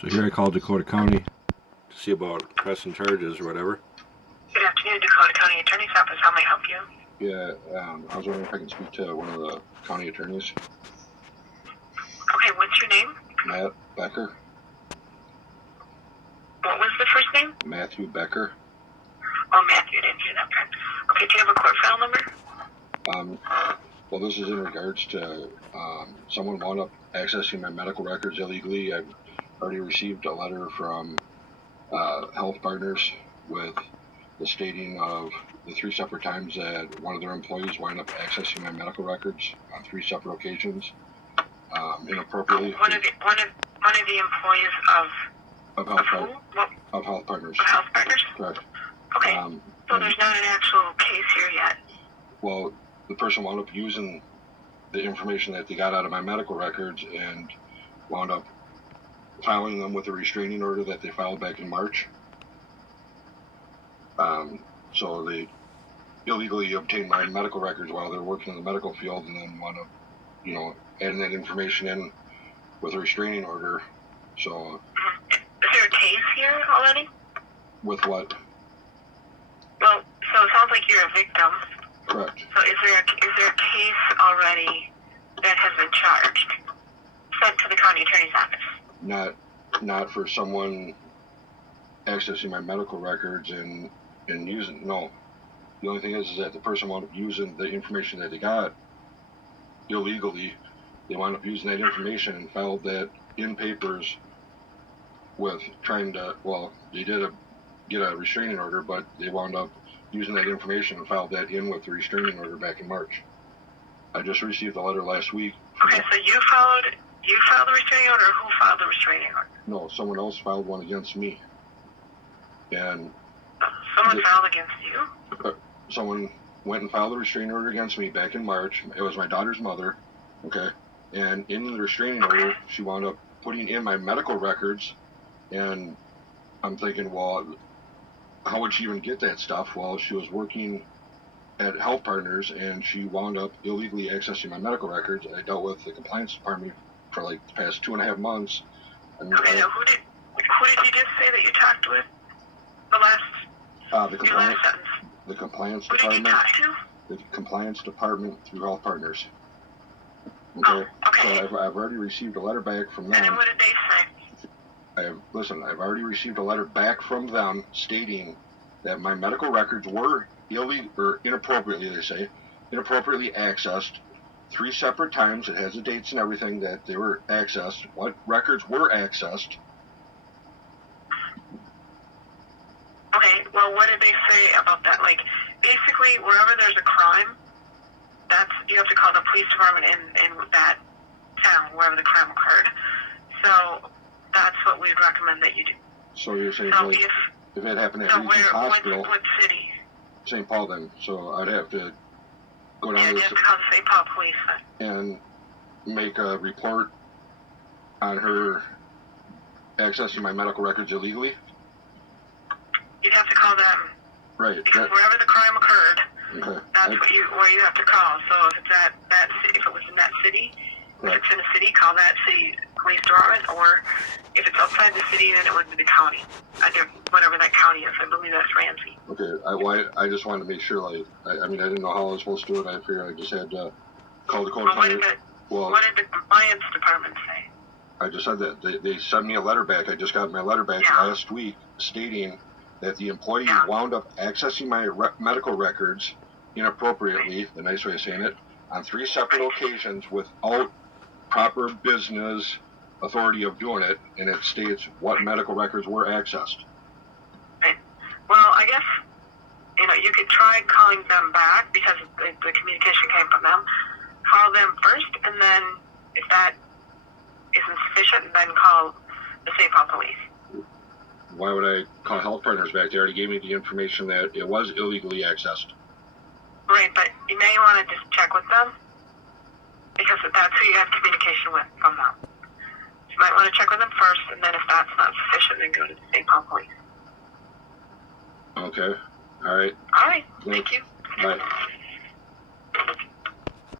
So here I called Dakota County to see about pressing charges or whatever. Good afternoon, Dakota County Attorney's Office. How may I help you? Yeah, I was wondering if I can speak to one of the county attorneys. Okay, what's your name? Matt Becker. What was the first name? Matthew Becker. Oh, Matthew, didn't hear that part. Okay, do you have a court file number? Well, this is in regards to someone wound up accessing my medical records illegally. I've already received a letter from Healthpartners with the stating of the 3 separate times that one of their employees wound up accessing my medical records on 3 separate occasions inappropriately. One of the employees of who? Of Healthpartners. Of Healthpartners? Correct. Okay. So there's not an actual case here yet. Well, the person wound up using the information that they got out of my medical records and wound up filing them with a restraining order that they filed back in March. So they illegally obtained my medical records while they're working in the medical field, and then wound up, adding that information in with a restraining order. So. Is there a case here already? With what? Well, so it sounds like you're a victim. Correct. So is there a case already that has been charged, sent to the county attorney's office? Not for someone accessing my medical records and using. No. The only thing is that the person wound up using the information that they got illegally. They wound up using that information and filed that in papers with trying to. Well, they did get a restraining order, but they wound up using that information and filed that in with the restraining order back in March. I just received a letter last week. Okay, so you filed the restraining order, or who filed the restraining order? No, someone else filed one against me. And someone filed against you? Someone went and filed a restraining order against me back in March. It was my daughter's mother, okay? And in the restraining order, she wound up putting in my medical records, and I'm thinking, well, how would she even get that stuff? Well, she was working at Healthpartners, and she wound up illegally accessing my medical records. I dealt with the compliance department for like the past 2.5 months. And okay, now who did you just say that you talked with? The last sentence. The compliance who department. Who did you talk to? The compliance department through Healthpartners. Okay. Oh, okay. So I've already received a letter back from them. And then what did they say? I've already received a letter back from them stating that my medical records were inappropriately, they say, inappropriately accessed 3 separate times. It has the dates and everything that they were accessed, what records were accessed. Okay, well, what did they say about that? Like, basically, wherever there's a crime, you have to call the police department in that town, wherever the crime occurred. So that's what we'd recommend that you do. So you're saying if it happened at Regis Hospital, what city? St. Paul, then. So I'd have to go down to to have to call the St. Paul police then. And make a report on her accessing my medical records illegally. You'd have to call them. Right. Because wherever the crime occurred, okay. That's where you have to call. So if it's at that city, if it was in that city, right. If it's in a city, call that city police department, or if it's outside the city, then it would be the county. Whatever that county is. I believe that's Ramsey. Okay. I just wanted to make sure, I didn't know how I was supposed to do it. I figured I just had to call the code. What did the compliance department say? I just said that. They sent me a letter back. I just got my letter back last week stating that the employee wound up accessing my medical records inappropriately, the nice way of saying it, on 3 separate occasions without proper business authority of doing it, and it states what medical records were accessed. Right. Well, I guess, you could try calling them back because the communication came from them. Call them first, and then if that isn't sufficient, then call the St. Paul police. Why would I call Healthpartners back? They already gave me the information that it was illegally accessed. Right, but you may want to just check with them because that's who you have communication with from them. So you might want to check with them first, and then if that's not sufficient, then go to the St. Paul police. Okay. All right. All right. Thank you. Bye.